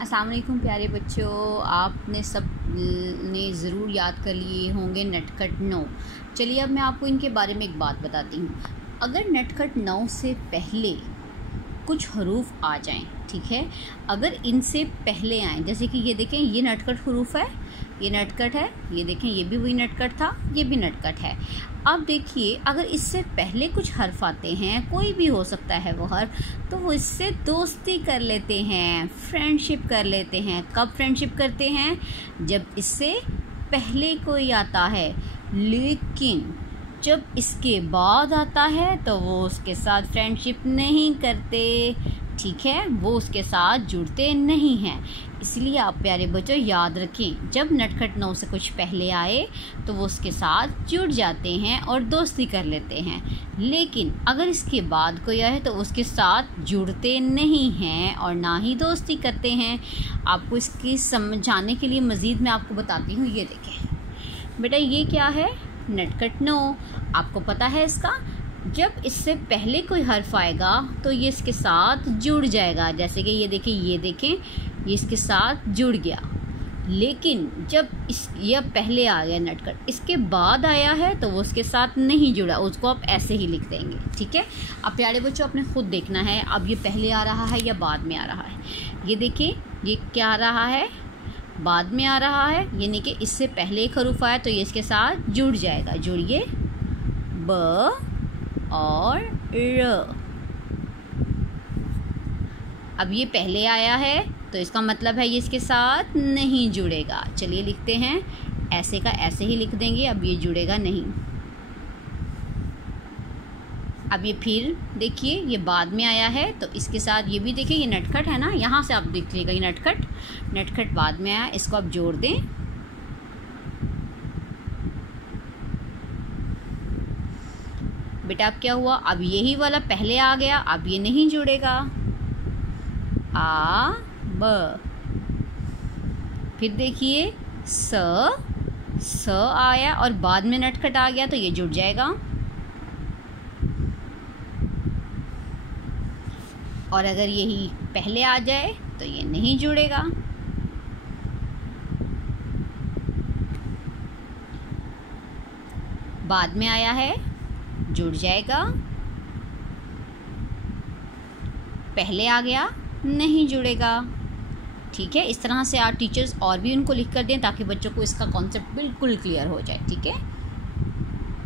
अस्सलाम वालेकुम प्यारे बच्चों, आपने सब ने ज़रूर याद कर लिए होंगे नटखट 9। चलिए अब मैं आपको इनके बारे में एक बात बताती हूँ। अगर नटखट 9 से पहले कुछ हरूफ आ जाएं, ठीक है, अगर इनसे पहले आएँ, जैसे कि ये देखें, ये नटखट हरूफ है, ये नटखट है, ये देखें ये भी वही नटखट था, ये भी नटखट है। अब देखिए अगर इससे पहले कुछ हर्फ आते हैं, कोई भी हो सकता है वो हर्फ, तो वो इससे दोस्ती कर लेते हैं, फ्रेंडशिप कर लेते हैं। कब फ्रेंडशिप करते हैं? जब इससे पहले कोई आता है। लेकिन जब इसके बाद आता है तो वो उसके साथ फ्रेंडशिप नहीं करते, ठीक है, वो उसके साथ जुड़ते नहीं हैं। इसलिए आप प्यारे बच्चों याद रखें, जब नटखट 9 से कुछ पहले आए तो वो उसके साथ जुड़ जाते हैं और दोस्ती कर लेते हैं। लेकिन अगर इसके बाद कोई आए तो उसके साथ जुड़ते नहीं हैं और ना ही दोस्ती करते हैं। आपको इसकी समझाने के लिए मज़ीद मैं आपको बताती हूँ। ये देखें बेटा, ये क्या है? नटखट 9। आपको पता है इसका, जब इससे पहले कोई हर्फ आएगा तो ये इसके साथ जुड़ जाएगा। जैसे कि ये देखें, ये इसके साथ जुड़ गया। लेकिन जब यह पहले आ गया नटखट, इसके बाद आया है तो वो उसके साथ नहीं जुड़ा, उसको आप ऐसे ही लिख देंगे, ठीक है। अब प्यारे बच्चों आपने खुद देखना है, अब ये पहले आ रहा है या बाद में आ रहा है। ये देखिए ये क्या आ रहा है, बाद में आ रहा है, यानी कि इससे पहले एक हरूफ आया तो ये इसके साथ जुड़ जाएगा। जुड़िए, ब और र। अब ये पहले आया है तो इसका मतलब है ये इसके साथ नहीं जुड़ेगा। चलिए लिखते हैं, ऐसे का ऐसे ही लिख देंगे, अब ये जुड़ेगा नहीं। अब ये फिर देखिए ये बाद में आया है तो इसके साथ ये भी देखिए, ये नटखट है ना, यहाँ से आप देख लीजिएगा ये नटखट बाद में आया, इसको आप जोड़ दें। बेटा अब क्या हुआ? अब यही वाला पहले आ गया, अब ये नहीं जुड़ेगा। आ ब। फिर देखिए स आया और बाद में नटखट आ गया तो ये जुड़ जाएगा। और अगर यही पहले आ जाए तो ये नहीं जुड़ेगा। बाद में आया है, जुड़ जाएगा। पहले आ गया, नहीं जुड़ेगा, ठीक है। इस तरह से आप टीचर्स और भी उनको लिख कर दें ताकि बच्चों को इसका कॉन्सेप्ट बिल्कुल क्लियर हो जाए, ठीक है।